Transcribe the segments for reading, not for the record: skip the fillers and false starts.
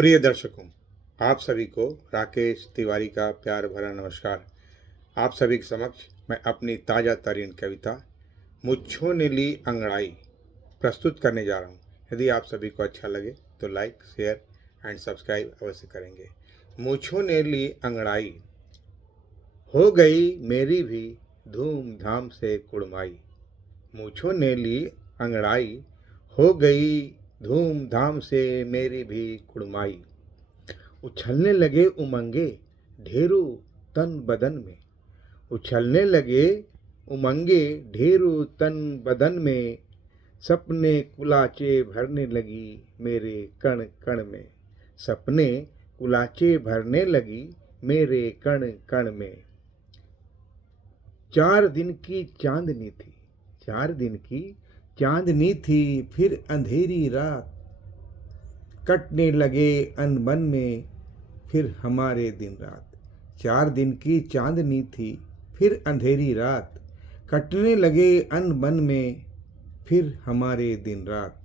प्रिय दर्शकों, आप सभी को राकेश तिवारी का प्यार भरा नमस्कार। आप सभी के समक्ष मैं अपनी ताज़ा तरीन कविता मुच्छों ने ली अंगड़ाई प्रस्तुत करने जा रहा हूँ। यदि आप सभी को अच्छा लगे तो लाइक, शेयर एंड सब्सक्राइब अवश्य करेंगे। मुच्छों ने ली अंगड़ाई, हो गई मेरी भी धूमधाम से कुड़माई। मूछों ने ली अंगड़ाई, हो गई धूमधाम से मेरी भी कुड़माई। उछलने लगे उमंगे ढेरों तन बदन में, उछलने लगे उमंगे ढेरों तन बदन में। सपने कुलाचे भरने लगी मेरे कण कण में, सपने कुलाचे भरने लगी मेरे कण कण में। 4 दिन की चांदनी थी, 4 दिन की चांदनी थी, फिर अंधेरी रात। कटने लगे अनबन में फिर हमारे दिन रात। 4 दिन की चांदनी थी, फिर अंधेरी रात। कटने लगे अनबन में फिर हमारे दिन रात।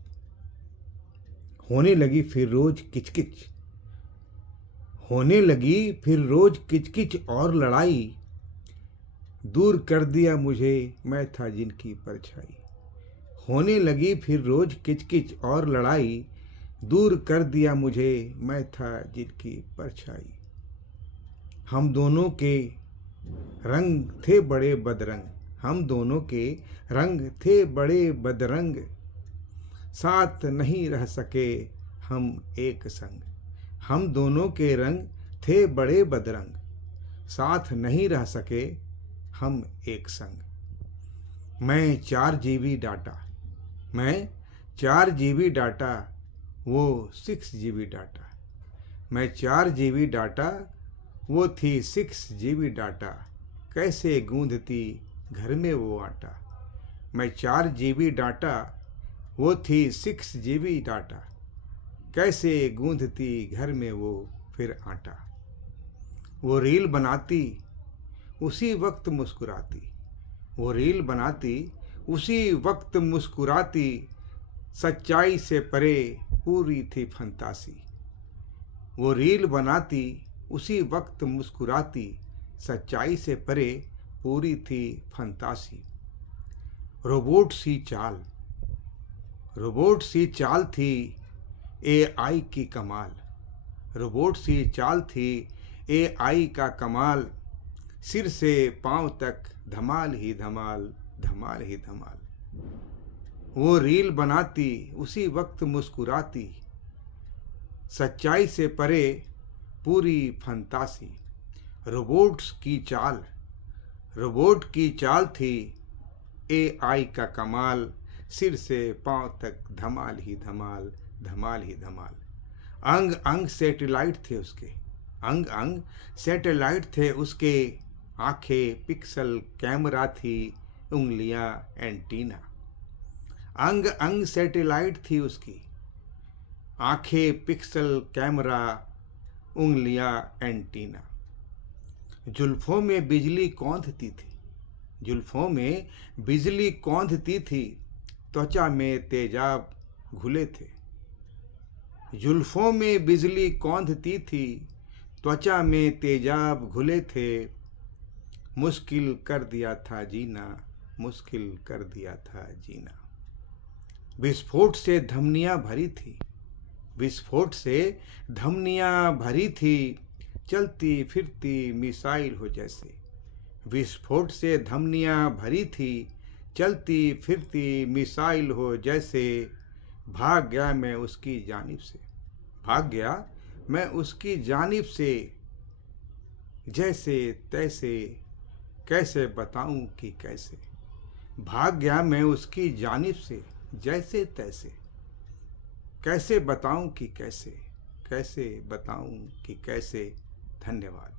होने लगी फिर रोज किचकिच, होने लगी फिर रोज किचकिच और लड़ाई। दूर कर दिया मुझे मैं था जिनकी परछाई। होने लगी फिर रोज किचकिच और लड़ाई। दूर कर दिया मुझे मैं था जिनकी परछाई। हम दोनों के रंग थे बड़े बदरंग, हम दोनों के रंग थे बड़े बदरंग। साथ नहीं रह सके हम एक संग, हम दोनों के रंग थे बड़े बदरंग। साथ नहीं रह सके हम एक संग। मैं 4 GB डाटा, मैं 4 GB डाटा, वो 6 GB डाटा। मैं 4 GB डाटा, वो थी 6 GB डाटा। कैसे गूंधती घर में वो आटा। मैं 4 GB डाटा, वो थी 6 GB डाटा। कैसे गूंधती घर में वो फिर आटा। वो रील बनाती उसी वक्त मुस्कुराती, वो रील बनाती उसी वक्त मुस्कुराती। सच्चाई से परे पूरी थी फंतासी, वो रील बनाती उसी वक्त मुस्कुराती। सच्चाई से परे पूरी थी फंतासी। रोबोट सी चाल, रोबोट सी चाल थी AI की कमाल। रोबोट सी चाल थी AI का कमाल। सिर से पांव तक धमाल ही धमाल, धमाल ही धमाल। वो रील बनाती उसी वक्त मुस्कुराती। सच्चाई से परे पूरी फंतासी। रोबोट्स की चाल, रोबोट की चाल थी AI का कमाल। सिर से पांव तक धमाल ही धमाल, धमाल ही धमाल। अंग अंग सैटेलाइट थे उसके, अंग अंग सैटेलाइट थे उसके। आंखें पिक्सल कैमरा थी, उंगलियां एंटीना। अंग अंग सैटेलाइट थी उसकी, आंखें पिक्सल कैमरा, उंगलियां एंटीना। जुल्फों में बिजली कौंधती थी, जुल्फों में बिजली कौंधती थी। त्वचा में तेजाब घुले थे, जुल्फों में बिजली कौंधती थी। त्वचा में तेजाब घुले थे। मुश्किल कर दिया था जीना, मुश्किल कर दिया था जीना। विस्फोट से धमनियां भरी थी, विस्फोट से धमनियां भरी थी। चलती फिरती मिसाइल हो जैसे, विस्फोट से धमनियां भरी थी। चलती फिरती मिसाइल हो जैसे। भाग गया मैं उसकी जानिब से, भाग गया मैं उसकी जानिब से। जैसे तैसे कैसे बताऊं कि कैसे। भाग गया मैं उसकी जानिब से जैसे तैसे। कैसे बताऊं कि कैसे, कैसे बताऊं कि कैसे। धन्यवाद।